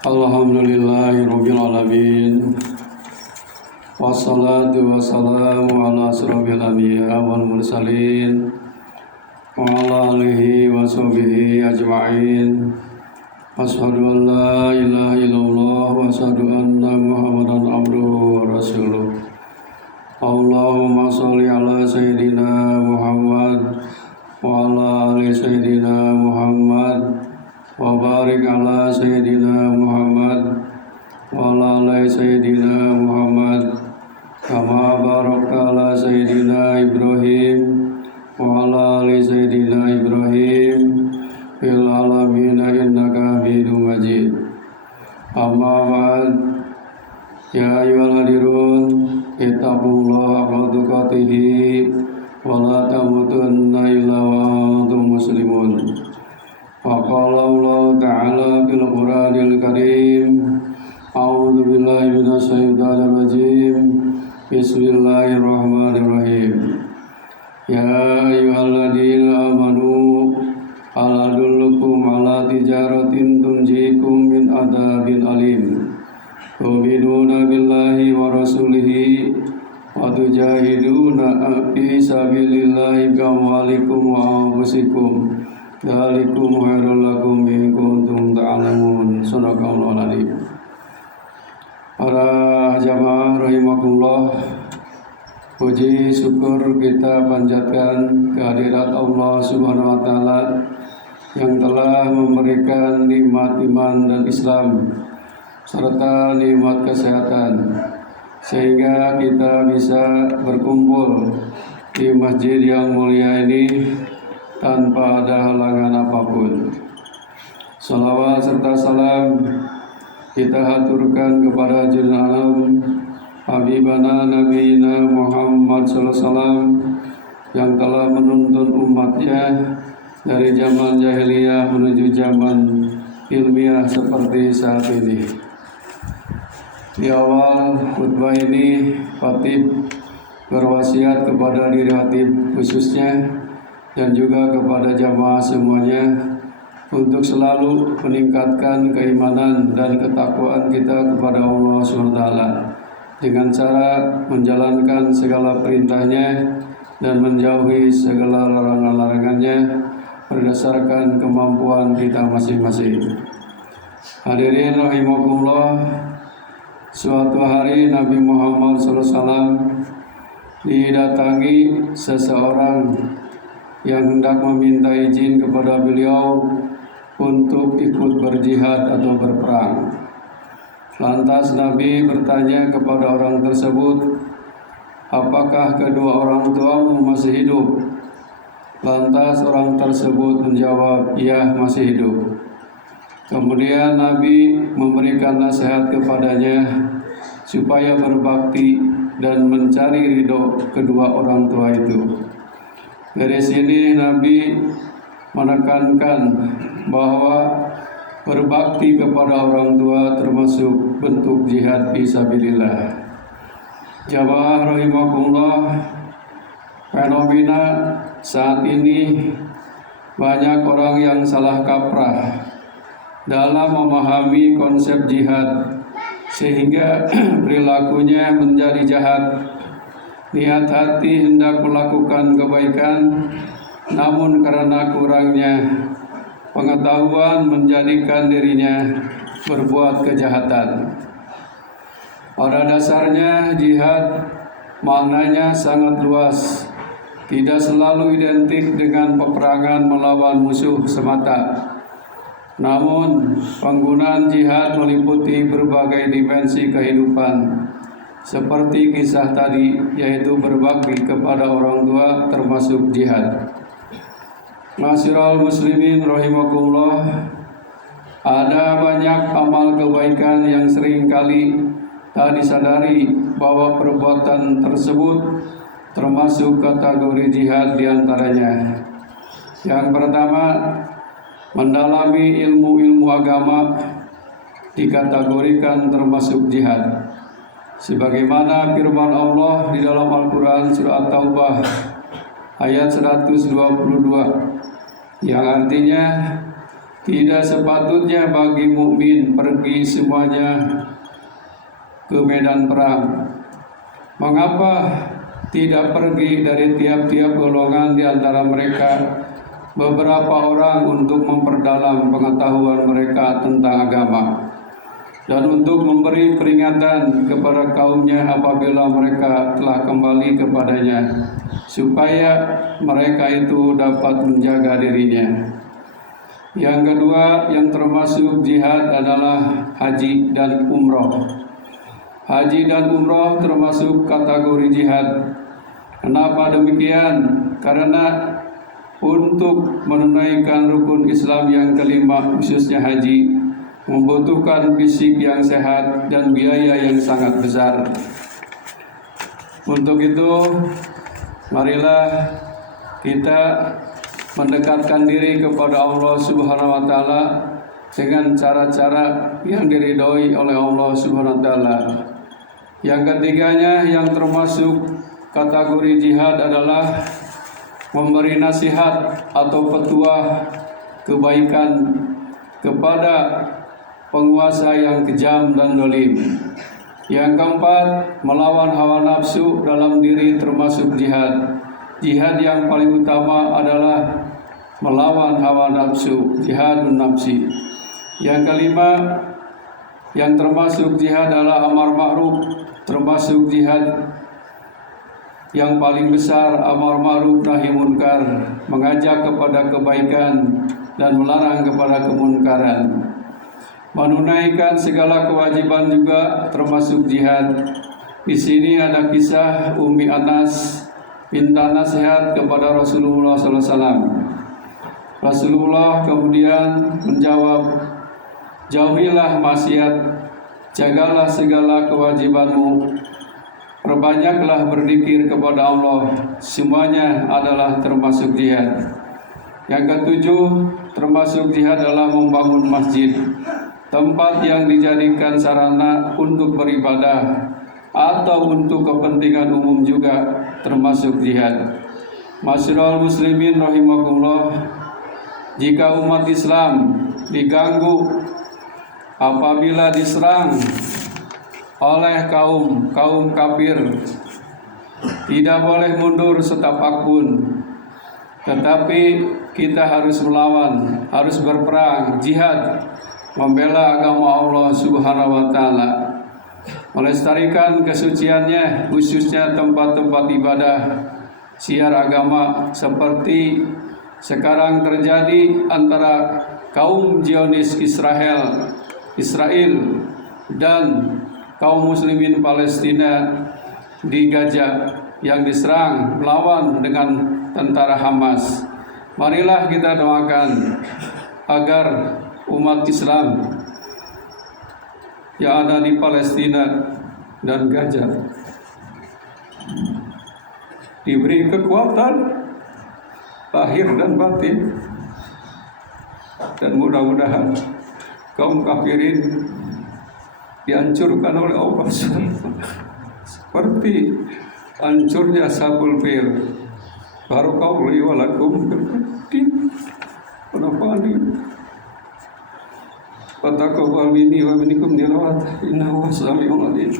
Alhamdulillahirabbil alamin. Wassalatu wassalamu ala asrofil anbiya wal mursalin wa ala alihi wa sahbihi ajma'in. Asyhadu an la ilaha illallah wa asyhadu anna Muhammadan abduhu wa rasuluh. Allahumma shalli ala sayyidina Muhammad wa ala ali sayyidina Muhammad wa barik ala sayyidina Muhammad wa ala ali sayyidina Muhammad kama barakta ala sayyidina Ibrahim wa ala ali sayyidina Ibrahim fil alamin innaka Hamidum Majid. Amma ba'd. Ya ayyuhal hadirun, ittaqullaha haqqa tuqatih wa la tamutunna illa wa antum muslimun. Faqala Allah Ta'ala fil Qur'anil Karim, a'udzu billahi minasy syaithanir rajim. Bismillahirrahmanirrahim. Ya ayyuhalladzina amanu hal adullukum ala tijaratin tunjikum min adzabin alim. Tu'minuna billahi wa rasulihi wa tujahiduna fi sabilillahi bi amwalikum wa anfusikum. Dzalikum khairul lakum in kuntum ta'lamun. Shadaqallahul adzim. Para jamaah rahimakumullah, puji syukur kita panjatkan kehadirat Allah Subhanahu wa taala yang telah memberikan nikmat iman dan Islam serta nikmat kesehatan sehingga kita bisa berkumpul di masjid yang mulia ini tanpa ada halangan apapun. Salawat serta salam kita haturkan kepada Junjungan Alam Habibana Nabiyina Muhammad sallallahu alaihi wasallam yang telah menuntun umatnya dari zaman jahiliyah menuju zaman ilmiah seperti saat ini. Di awal khutbah ini, khatib berwasiat kepada diri khatib khususnya dan juga kepada jamaah semuanya untuk selalu meningkatkan keimanan dan ketakwaan kita kepada Allah SWT dengan cara menjalankan segala perintahnya dan menjauhi segala larangan-larangannya berdasarkan kemampuan kita masing-masing. Hadirin rahimakumullah, suatu hari Nabi Muhammad SAW didatangi seseorang yang hendak meminta izin kepada beliau untuk ikut berjihad atau berperang. Lantas Nabi bertanya kepada orang tersebut, apakah kedua orang tuamu masih hidup? Lantas orang tersebut menjawab, iya masih hidup. Kemudian Nabi memberikan nasihat kepadanya supaya berbakti dan mencari ridho kedua orang tua itu. Dari sini Nabi menekankan bahwa berbakti kepada orang tua termasuk bentuk jihad fisabilillah. Jamaah rahimakumullah, fenomena saat ini banyak orang yang salah kaprah dalam memahami konsep jihad sehingga perilakunya menjadi jahat. Niat hati hendak melakukan kebaikan, namun karena kurangnya pengetahuan menjadikan dirinya berbuat kejahatan. Pada dasarnya jihad maknanya sangat luas, tidak selalu identik dengan peperangan melawan musuh semata. Namun penggunaan jihad meliputi berbagai dimensi kehidupan. Seperti kisah tadi, yaitu berbakti kepada orang tua termasuk jihad. Ma'asyiral muslimin rahimakumullah, ada banyak amal kebaikan yang seringkali tak disadari bahwa perbuatan tersebut termasuk kategori jihad diantaranya. Yang pertama, mendalami ilmu-ilmu agama dikategorikan termasuk jihad. sebagaimana firman Allah di dalam Al-Quran surah At-Taubah ayat 122 yang artinya tidak sepatutnya bagi mukmin pergi semuanya ke medan perang. Mengapa tidak pergi dari tiap-tiap golongan di antara mereka beberapa orang untuk memperdalam pengetahuan mereka tentang agama dan untuk memberi peringatan kepada kaumnya apabila mereka telah kembali kepadanya, supaya mereka itu dapat menjaga dirinya. Yang kedua yang termasuk jihad adalah haji dan umroh. Haji dan umroh termasuk kategori jihad. Kenapa demikian? Karena untuk menunaikan rukun Islam yang kelima, khususnya haji, membutuhkan fisik yang sehat dan biaya yang sangat besar. Untuk itu, marilah kita mendekatkan diri kepada Allah Subhanahu wa taala dengan cara-cara yang diridhoi oleh Allah Subhanahu wa taala. Yang ketiganya yang termasuk kategori jihad adalah memberi nasihat atau petuah kebaikan kepada penguasa yang kejam dan zalim. Yang keempat, melawan hawa nafsu dalam diri termasuk jihad. Jihad yang paling utama adalah melawan hawa nafsu, jihadun nafsi. Yang kelima, yang termasuk jihad adalah amar ma'ruf, termasuk jihad yang paling besar amar ma'ruf nahi munkar, mengajak kepada kebaikan dan melarang kepada kemunkaran. Menunaikan segala kewajiban juga termasuk jihad. Di sini ada kisah Ummi Anas minta nasihat kepada Rasulullah SAW. Rasulullah kemudian menjawab, jauhilah maksiat, jagalah segala kewajibanmu, perbanyaklah berzikir kepada Allah, semuanya adalah termasuk jihad. Yang ketujuh, termasuk jihad adalah membangun masjid, tempat yang dijadikan sarana untuk beribadah atau untuk kepentingan umum juga termasuk jihad. Masyarul muslimin rahimakumullah, jika umat Islam diganggu apabila diserang oleh kaum kafir, tidak boleh mundur setapak pun, tetapi kita harus melawan, harus berperang, jihad, membela agama Allah Subhanahu wa taala, melestarikan kesuciannya, khususnya tempat-tempat ibadah syiar agama seperti sekarang terjadi antara kaum Zionis Israel dan kaum muslimin Palestina di Gaza yang diserang melawan dengan tentara Hamas. Marilah kita doakan agar umat Islam yang ada di Palestina dan Gaza diberi kekuatan lahir dan batin, dan mudah-mudahan kaum kafirin dihancurkan oleh Allah seperti hancurnya Sabul Fil. Barakallahu li wa lakum wa nafa'ani wa taqabbal minni wa minkum tilawat innahu samii'un 'aliim.